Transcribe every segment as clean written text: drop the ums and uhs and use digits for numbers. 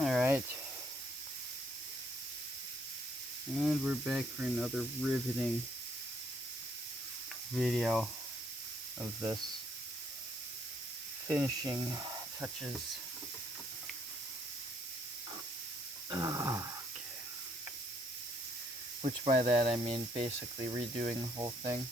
Alright, and we're back for another riveting video of this finishing touches. Okay. Which by that I mean basically redoing the whole thing.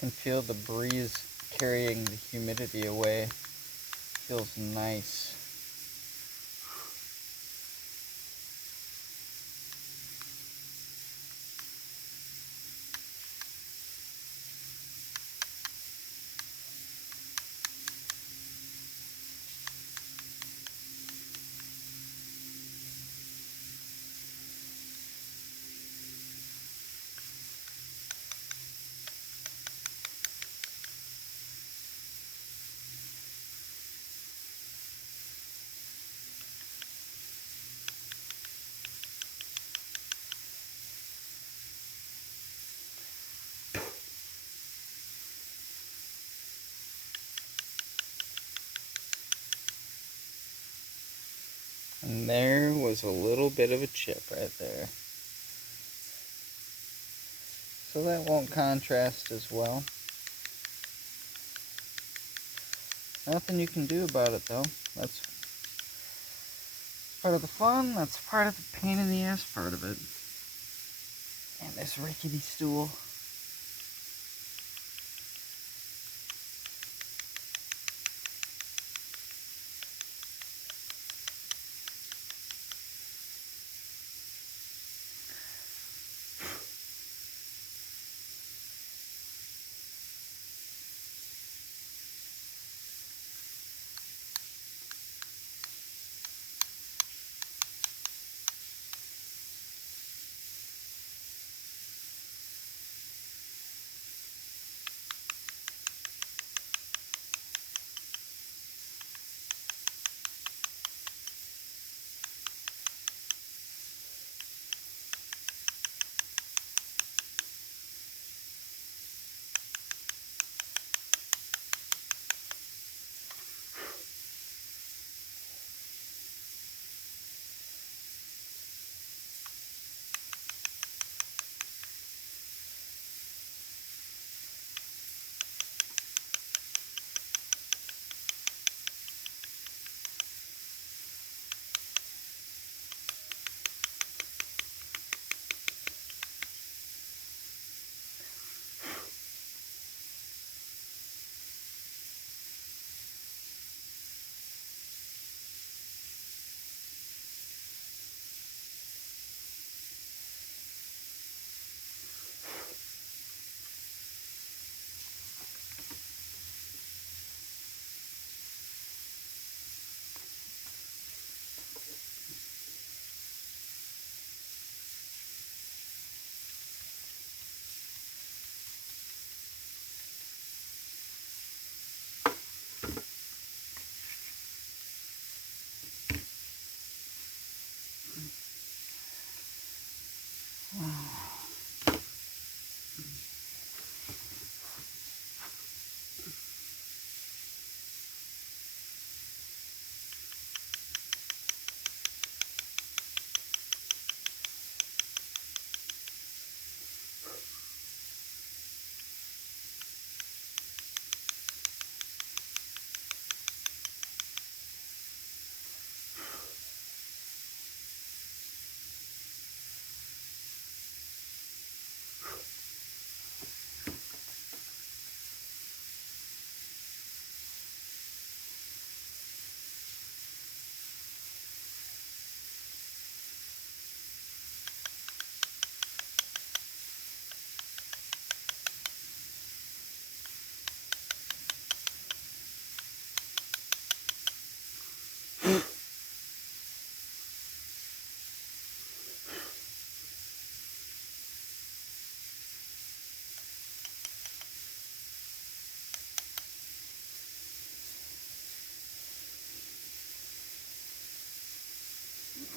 You can feel the breeze carrying the humidity away. Feels nice. And there was a little bit of a chip right there. So that won't contrast as well. Nothing you can do about it though. That's part of the fun, that's part of the pain in the ass part of it. And this rickety stool.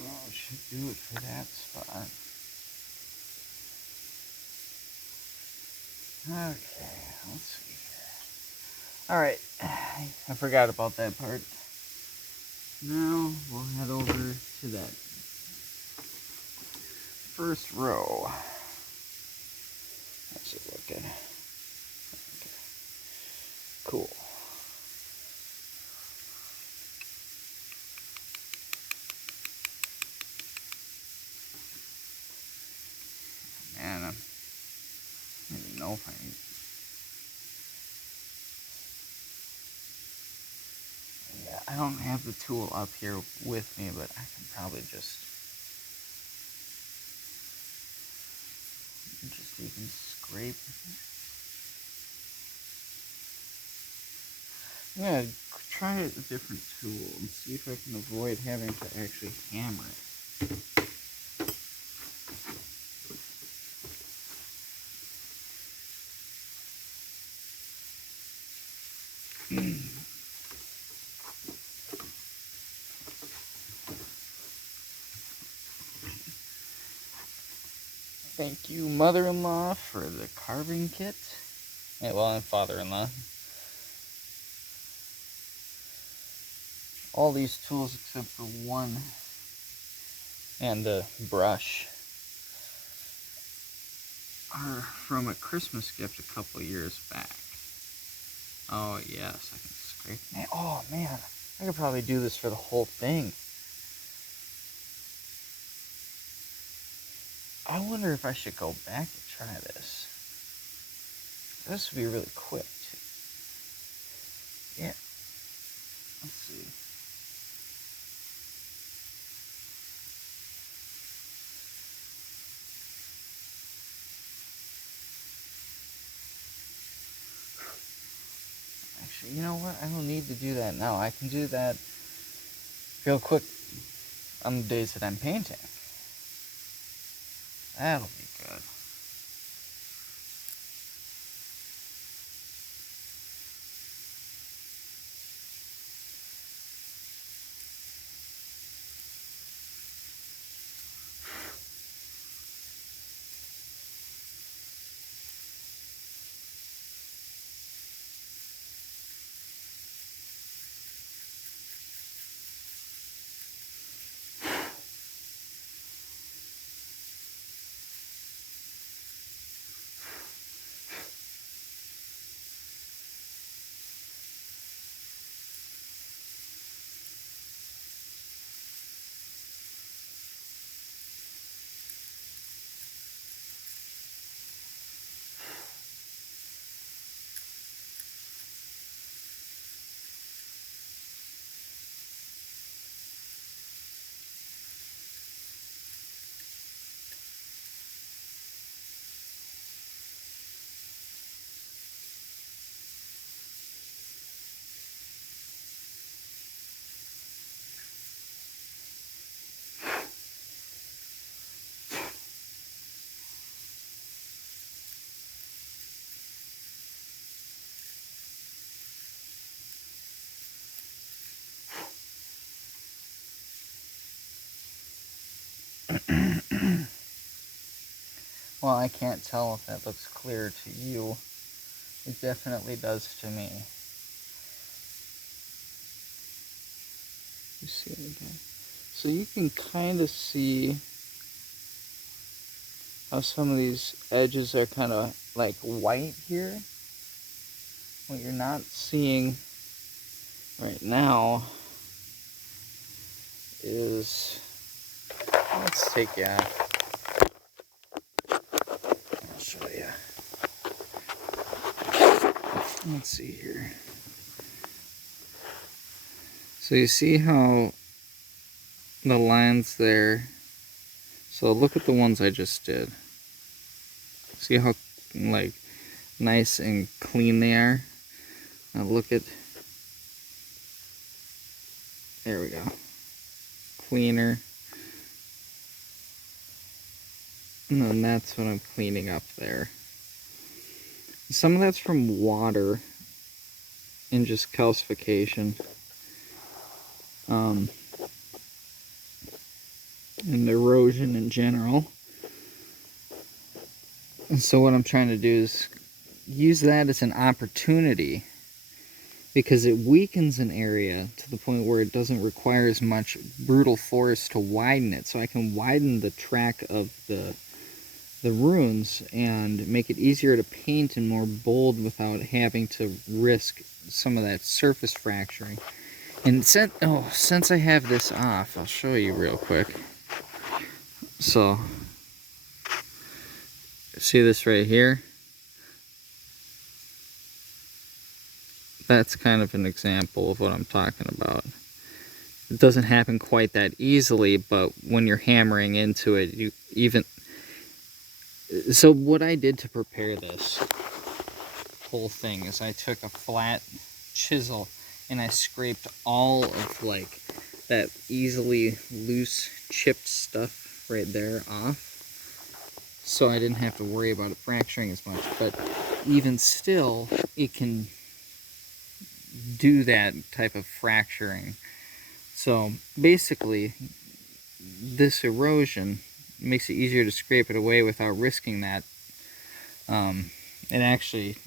Oh, should do it for that spot. Okay, let's see here. Alright, I forgot about that part. Now we'll head over to that first row. How's it looking? Okay. Cool. And I don't even know if I don't have the tool up here with me, but I can probably just even scrape. Yeah, try a different tool and see if I can avoid having to actually hammer it. Thank you, mother-in-law, for the carving kit. Yeah, well, and father-in-law. All these tools except for one, and the brush, are from a Christmas gift a couple years back. Oh, yes, I can scrape. Man, oh, man, I could probably do this for the whole thing. I wonder if I should go back and try this. This would be really quick, too. Yeah. Let's see. Actually, you know what? I don't need to do that now. I can do that real quick on the days that I'm painting. That'll be good. Well, I can't tell if that looks clear to you. It definitely does to me. You see it again? So you can kind of see how some of these edges are kind of like white here. What you're not seeing right now is, let's take you off. I'll show you. Let's see here. So you see how the lines there, so look at the ones I just did. See how like nice and clean they are? Now look at, there we go, cleaner. And then that's what I'm cleaning up there. Some of that's from water and just calcification. and erosion in general. And so what I'm trying to do is use that as an opportunity, because it weakens an area to the point where it doesn't require as much brutal force to widen it. So I can widen the track of the runes and make it easier to paint and more bold without having to risk some of that surface fracturing. And since I have this off, I'll show you real quick. So, see this right here? That's kind of an example of what I'm talking about. It doesn't happen quite that easily, but when you're hammering into it, you even... So what I did to prepare this whole thing is I took a flat chisel and I scraped all of like that easily loose chipped stuff right there off, so I didn't have to worry about it fracturing as much. But even still, it can do that type of fracturing. So basically, this erosion makes it easier to scrape it away without risking that. And actually,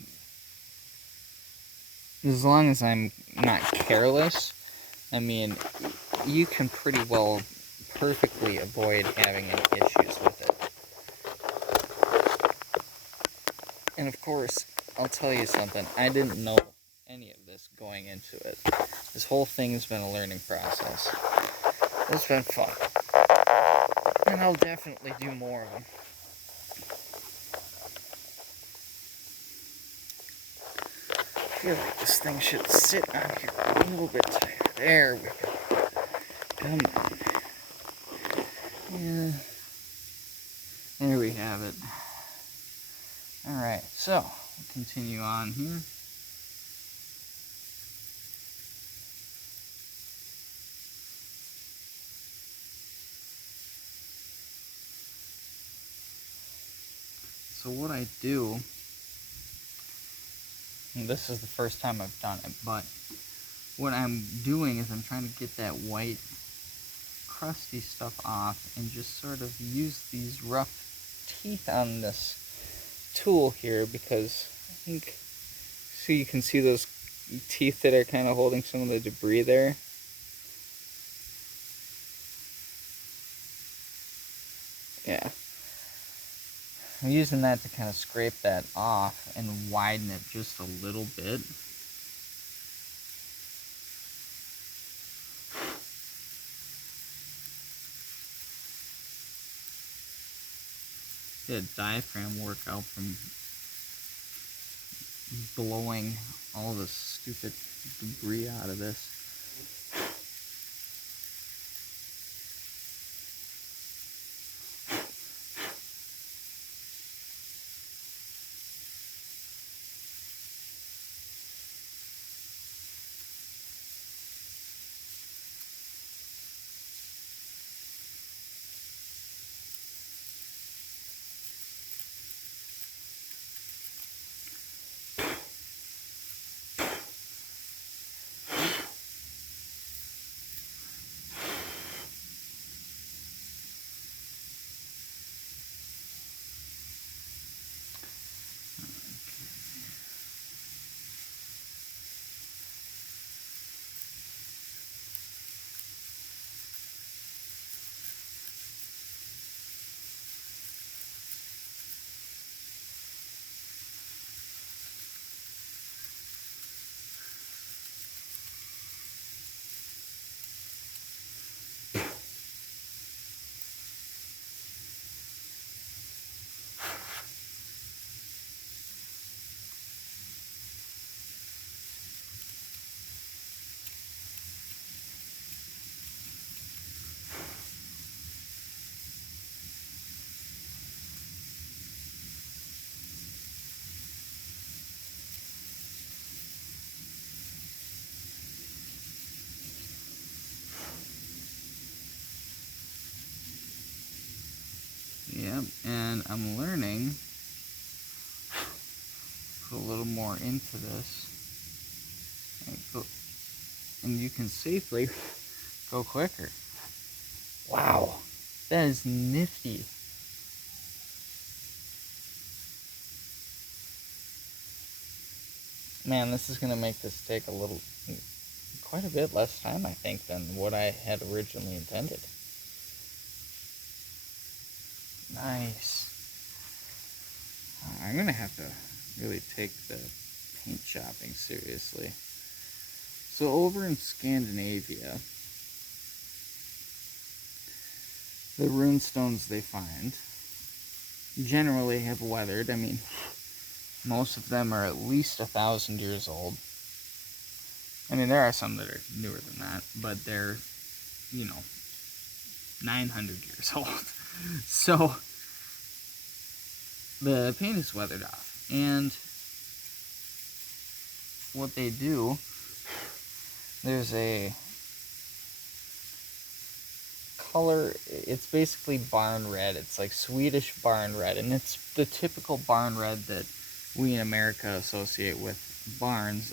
as long as I'm not careless, I mean, you can pretty well perfectly avoid having any issues with it. And of course, I'll tell you something, I didn't know any of this going into it. This whole thing's been a learning process. It's been fun. And I'll definitely do more of them. I feel like this thing should sit on here a little bit tighter. There we go. Come on. Yeah. There we have it. Alright, so we'll continue on here. So what I do, and this is the first time I've done it, but what I'm doing is I'm trying to get that white crusty stuff off and just sort of use these rough teeth on this tool here, because I think, so you can see those teeth that are kind of holding some of the debris there. Yeah. I'm using that to kind of scrape that off and widen it just a little bit. Did diaphragm work out from blowing all this stupid debris out of this. Yep, and I'm learning to put a little more into this. And you can safely go quicker. Wow, That is nifty. Man, this is gonna make this take quite a bit less time, I think, than what I had originally intended. Nice. I'm gonna have to really take the paint shopping seriously. So over in Scandinavia, the runestones they find generally have weathered. I mean, most of them are at least 1,000 years old. I mean, there are some that are newer than that, but they're, 900 years old. So the paint is weathered off. And what they do, there's a color, it's basically barn red. It's like Swedish barn red, and it's the typical barn red that we in America associate with barns.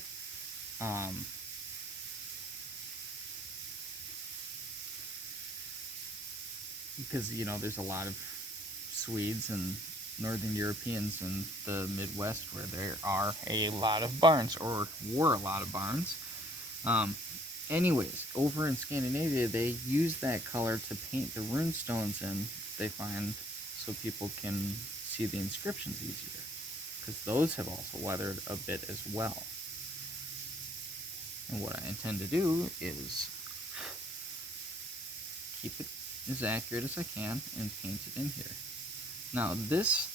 Because, there's a lot of Swedes and Northern Europeans in the Midwest where there are a lot of barns, or were a lot of barns. Anyways, over in Scandinavia, they use that color to paint the runestones in they find, so people can see the inscriptions easier, because those have also weathered a bit as well. And what I intend to do is keep it as accurate as I can and paint it in here. Now, this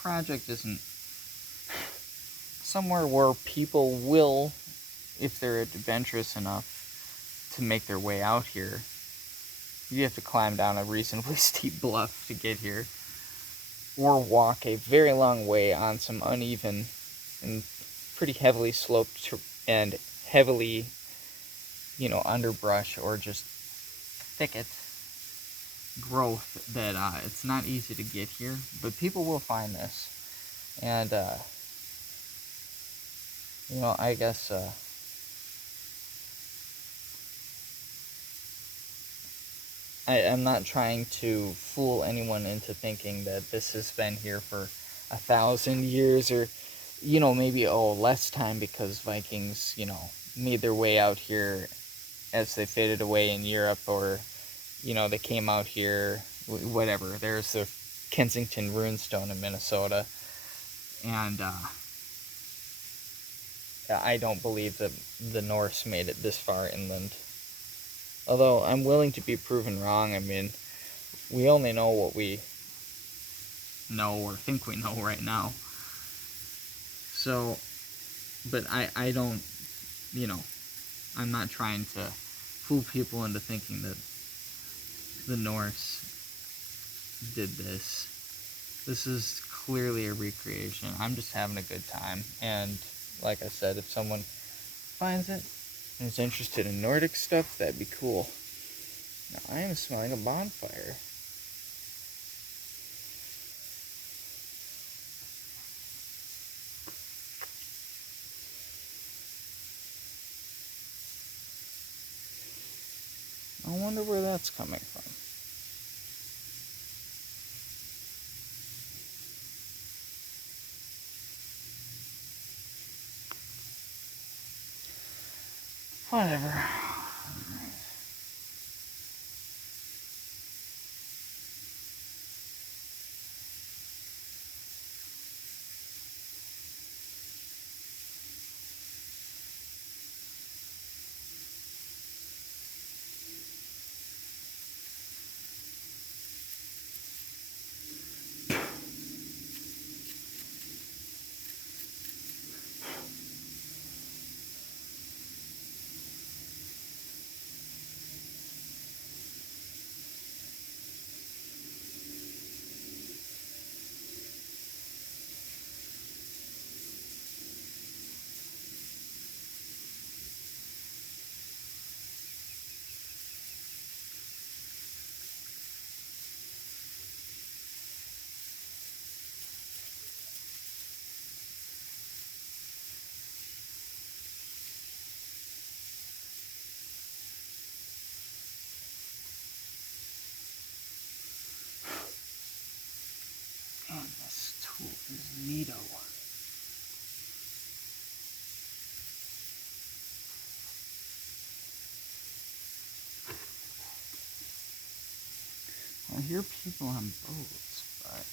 project isn't somewhere where people will, if they're adventurous enough to make their way out here. You have to climb down a reasonably steep bluff to get here, or walk a very long way on some uneven and pretty heavily sloped and heavily, underbrush or just thicket growth that it's not easy to get here, but people will find this. And I guess I'm not trying to fool anyone into thinking that this has been here for 1,000 years, or maybe less time, because Vikings made their way out here as they faded away in Europe, or they came out here, whatever. There's the Kensington Runestone in Minnesota, and I don't believe that the Norse made it this far inland. Although I'm willing to be proven wrong. I mean, we only know what we know or think we know right now. So, but I don't, I'm not trying to fool people into thinking that the Norse did this. This is clearly a recreation. I'm just having a good time. And like I said, if someone finds it and is interested in Nordic stuff, that'd be cool. Now, I am smelling a bonfire. I wonder where that's coming from. Whatever. I hear people on boats, but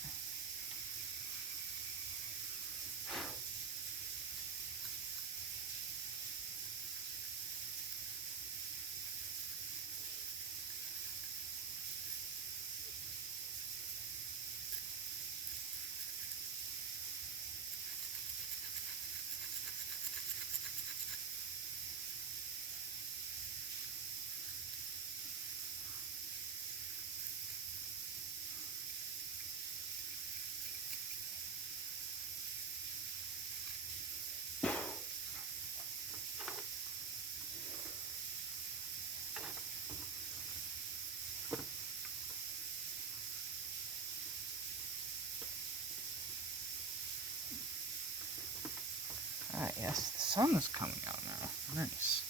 yes, the sun is coming out now. Nice.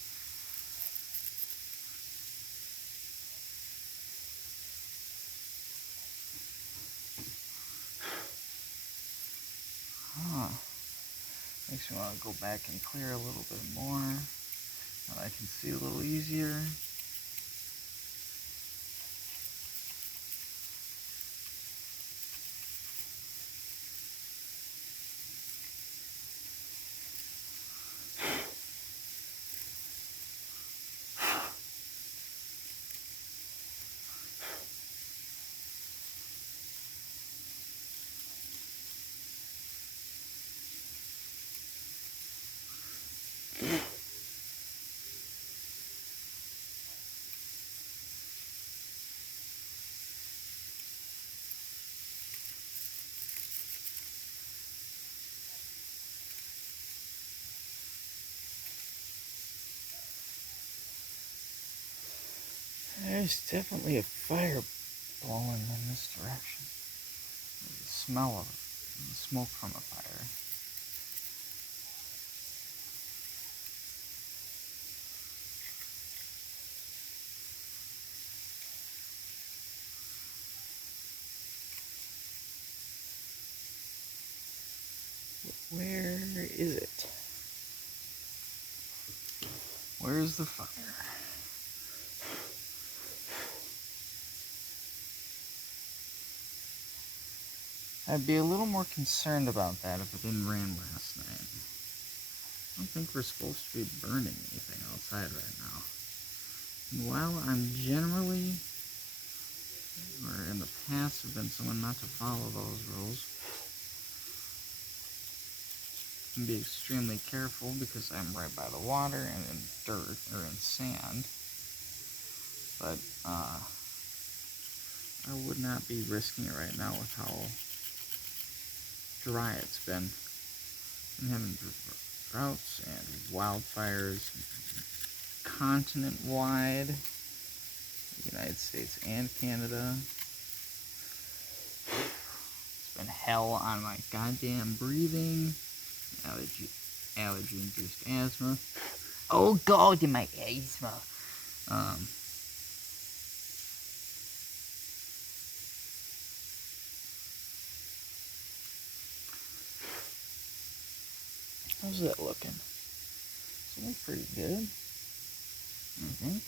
Huh. Makes me want to go back and clear a little bit more. And I can see a little easier. There's definitely a fire blowing in this direction. There's the smell of it, the smoke from a fire. Where is it? Where's the fire? I'd be a little more concerned about that if it didn't rain last night. I don't think we're supposed to be burning anything outside right now. And while I'm generally, or in the past, have been someone not to follow those rules, and be extremely careful because I'm right by the water and in dirt or in sand. But I would not be risking it right now with how dry it's been. I'm having droughts and wildfires continent-wide, the United States and Canada. It's been hell on my goddamn breathing. Allergy-induced asthma. Oh God, my asthma. How's that looking? It's looking pretty good, I think.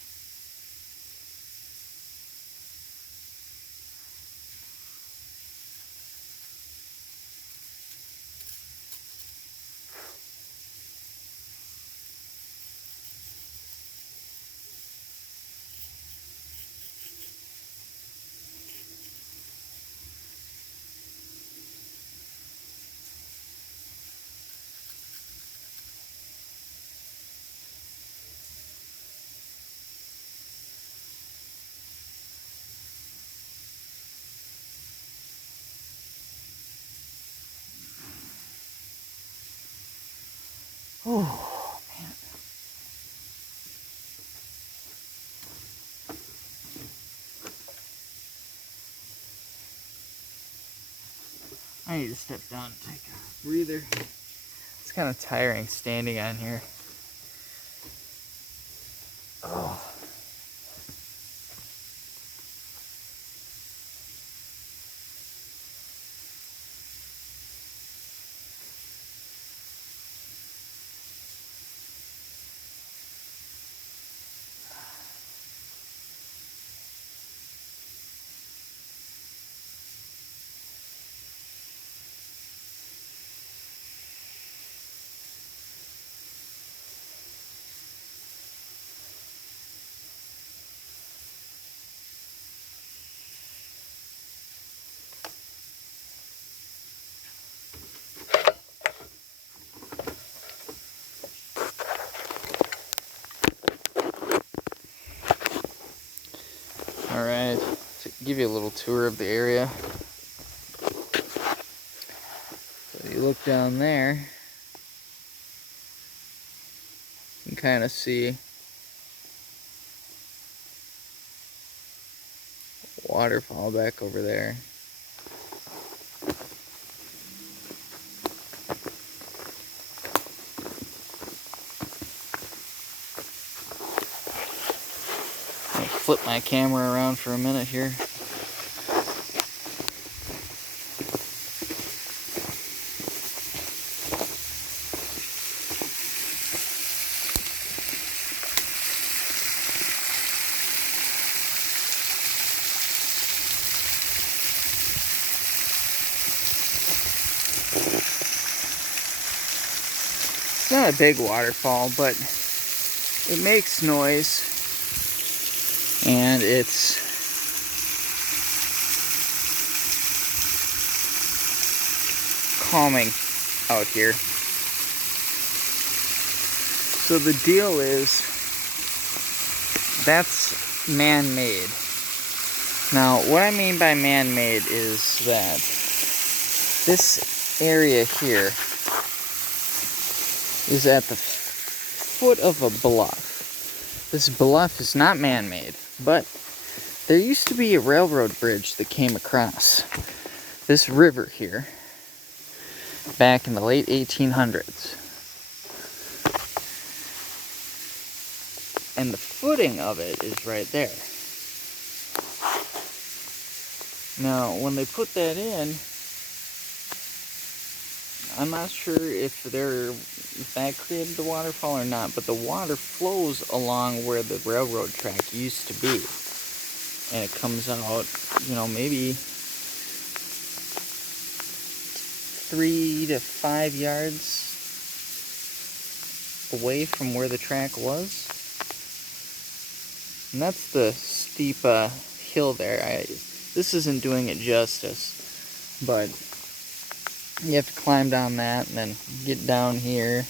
Oh, man. I need to step down and take a breather. It's kind of tiring standing on here. Oh. give you a little tour of the area. So you look down there, you can kind of see waterfall back over there. I'll flip my camera around for a minute here. It's not a big waterfall, but it makes noise, and it's calming out here. So the deal is, that's man-made. Now, what I mean by man-made is that this area here is at the foot of a bluff. This bluff is not man-made, but there used to be a railroad bridge that came across this river here back in the late 1800s. And the footing of it is right there. Now, when they put that in, I'm not sure if that created the waterfall or not, but the water flows along where the railroad track used to be. And it comes out, you know, maybe 3 to 5 yards away from where the track was. And that's the steep hill there. This isn't doing it justice, but you have to climb down that and then get down here.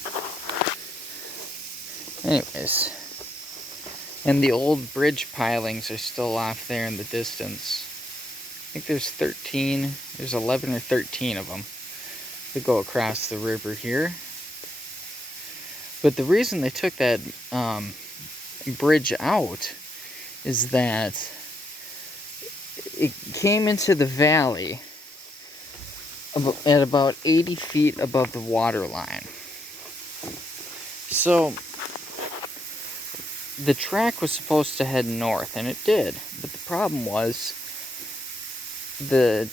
Anyways, and the old bridge pilings are still off there in the distance. I think there's 11 or 13 of them that go across the river here. But the reason they took that bridge out is that it came into the valley at about 80 feet above the water line. So the track was supposed to head north, and it did. But the problem was the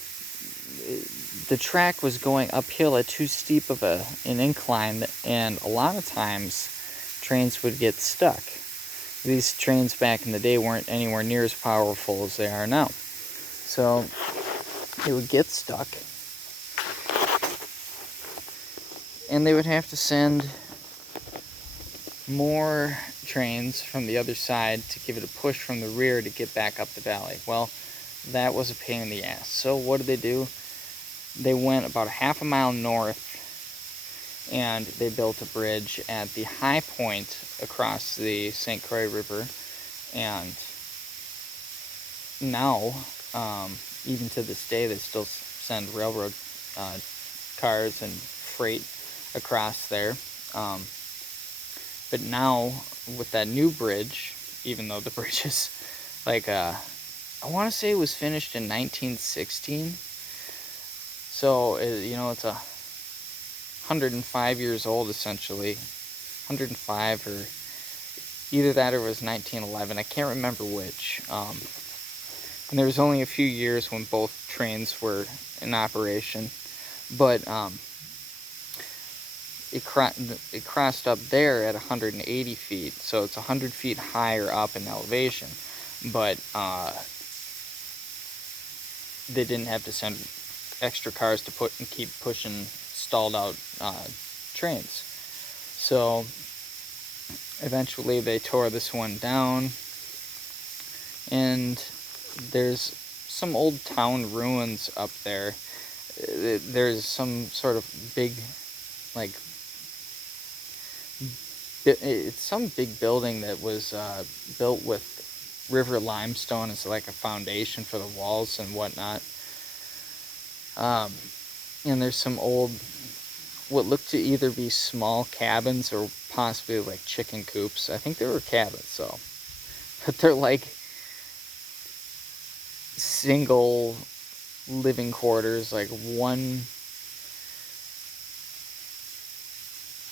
track was going uphill at too steep of an incline, and a lot of times trains would get stuck. These trains back in the day weren't anywhere near as powerful as they are now. So they would get stuck, and they would have to send more trains from the other side to give it a push from the rear to get back up the valley. Well, that was a pain in the ass. So what did they do? They went about a half a mile north, and they built a bridge at the high point across the St. Croix River. And now, even to this day, they still send railroad cars and freight across there. But now, with that new bridge, even though the bridge is like, I want to say it was finished in 1916. So, you know, it's 105 years old, essentially. 105, or either that or it was 1911. I can't remember which. And there was only a few years when both trains were in operation. But it crossed up there at 180 feet. So it's 100 feet higher up in elevation. But they didn't have to send extra cars to put and keep pushing stalled out trains. So eventually they tore this one down, and there's some old town ruins up there. There's some sort of big, like, it's some big building that was built with river limestone as like a foundation for the walls and whatnot. And there's some old, what look to either be small cabins or possibly like chicken coops. I think they were cabins, so. But they're like single living quarters, like one.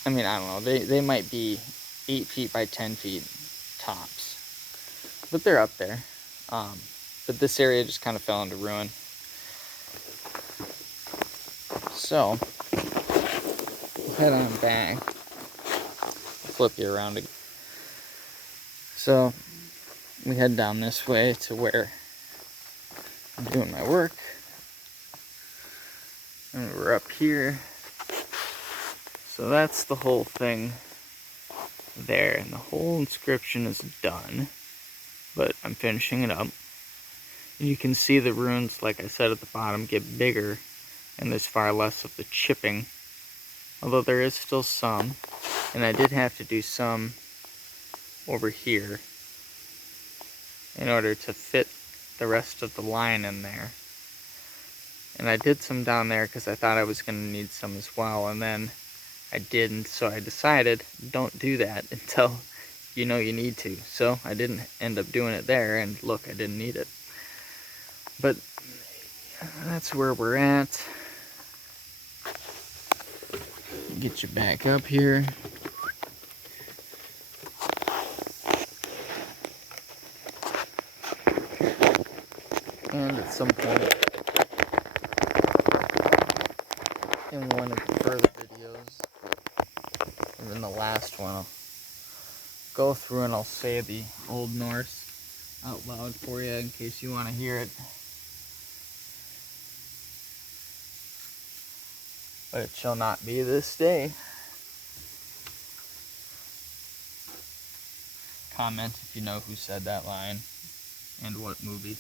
I mean, I don't know. They might be 8 feet by 10 feet tops, but they're up there. But this area just kind of fell into ruin. So head on back. Flip you around again. So we head down this way to where I'm doing my work. And we're up here. So that's the whole thing there. And the whole inscription is done. But I'm finishing it up. And you can see the runes, like I said at the bottom, get bigger. And there's far less of the chipping. Although there is still some. And I did have to do some over here in order to fit the rest of the line in there. And I did some down there because I thought I was going to need some as well, and then I didn't, so I decided don't do that until you know you need to. So I didn't end up doing it there, and look, I didn't need it. But that's where we're at. Get you back up here. And at some point in one of the further videos, or in the last one, I'll go through and I'll say the Old Norse out loud for you in case you want to hear it. But it shall not be this day. Comment if you know who said that line and what movie.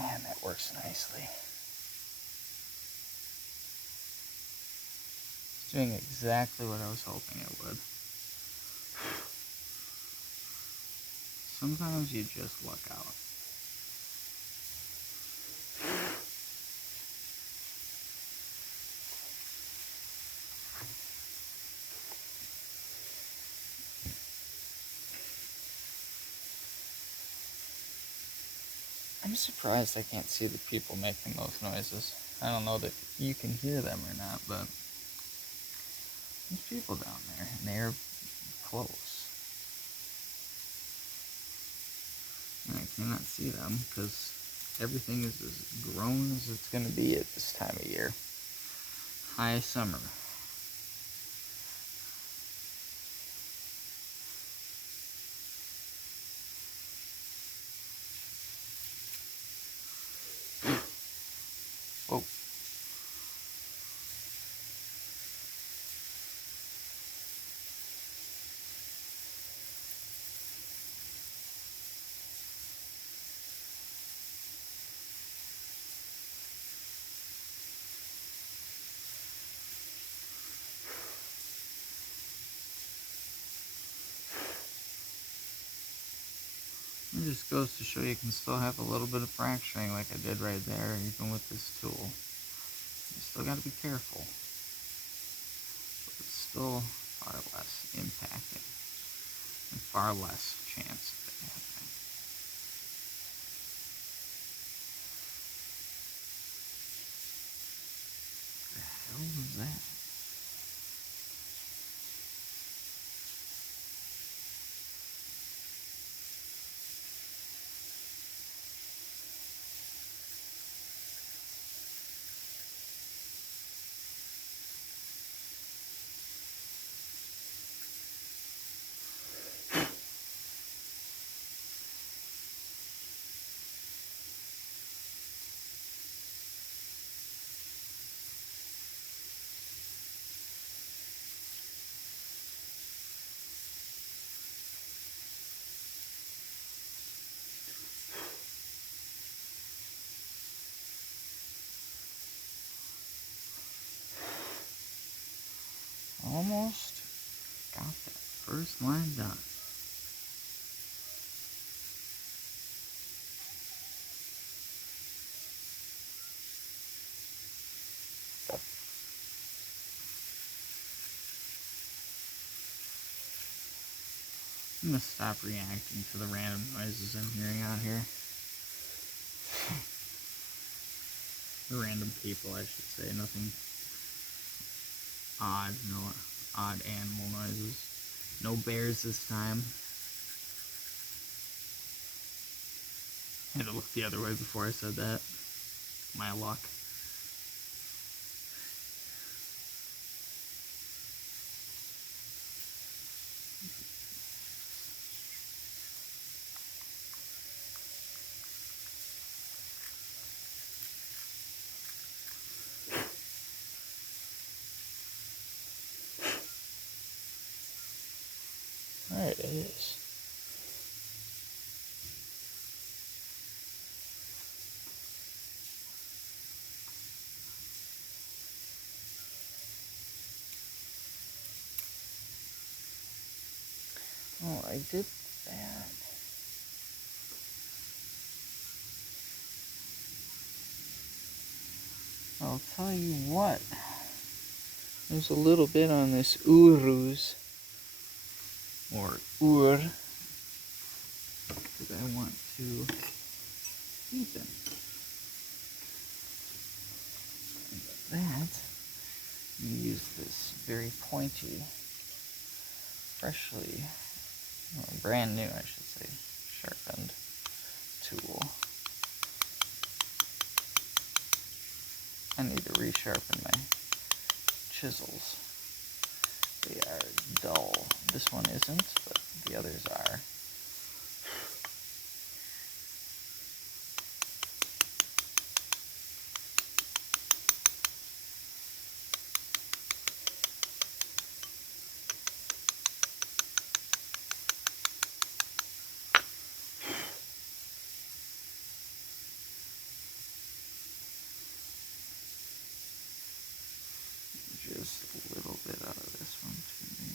Man, that works nicely. It's doing exactly what I was hoping it would. Sometimes you just luck out. I'm surprised I can't see the people making those noises. I don't know that you can hear them or not, but there's people down there, and they're close. And I cannot see them because everything is as grown as it's going to be at this time of year. High summer. Whoa. It just goes to show you can still have a little bit of fracturing like I did right there, even with this tool. You still got to be careful. But it's still far less impacting and far less chance of it happening. What the hell was that? got that first line done. I'm gonna stop reacting to the random noises I'm hearing out here. The random people, I should say. Nothing odd, no odd animal noises. No bears this time. I had to look the other way before I said that. My luck. There it is. Oh, I did that. I'll tell you what. There's a little bit on this urus. Or ur. Because I want to eat them. And with that, I'm going to use this very pointy, freshly, well, brand new, I should say, sharpened tool. I need to resharpen my chisels. They are dull. This one isn't, but the others are. Just a little bit out of this one too, maybe.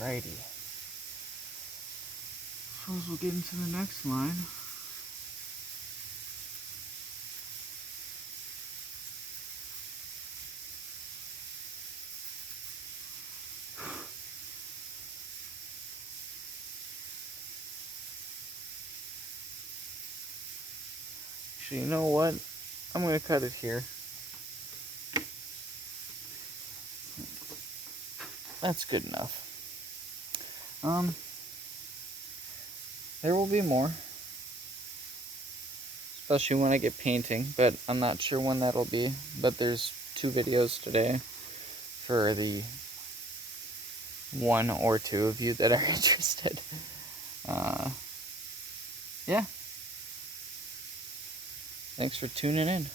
Alrighty. Suppose we'll get into the next line. Actually, you know what? I'm going to cut it here. That's good enough. There will be more. Especially when I get painting, but I'm not sure when that'll be. But there's 2 videos today for the 1 or 2 of you that are interested. Yeah. Thanks for tuning in.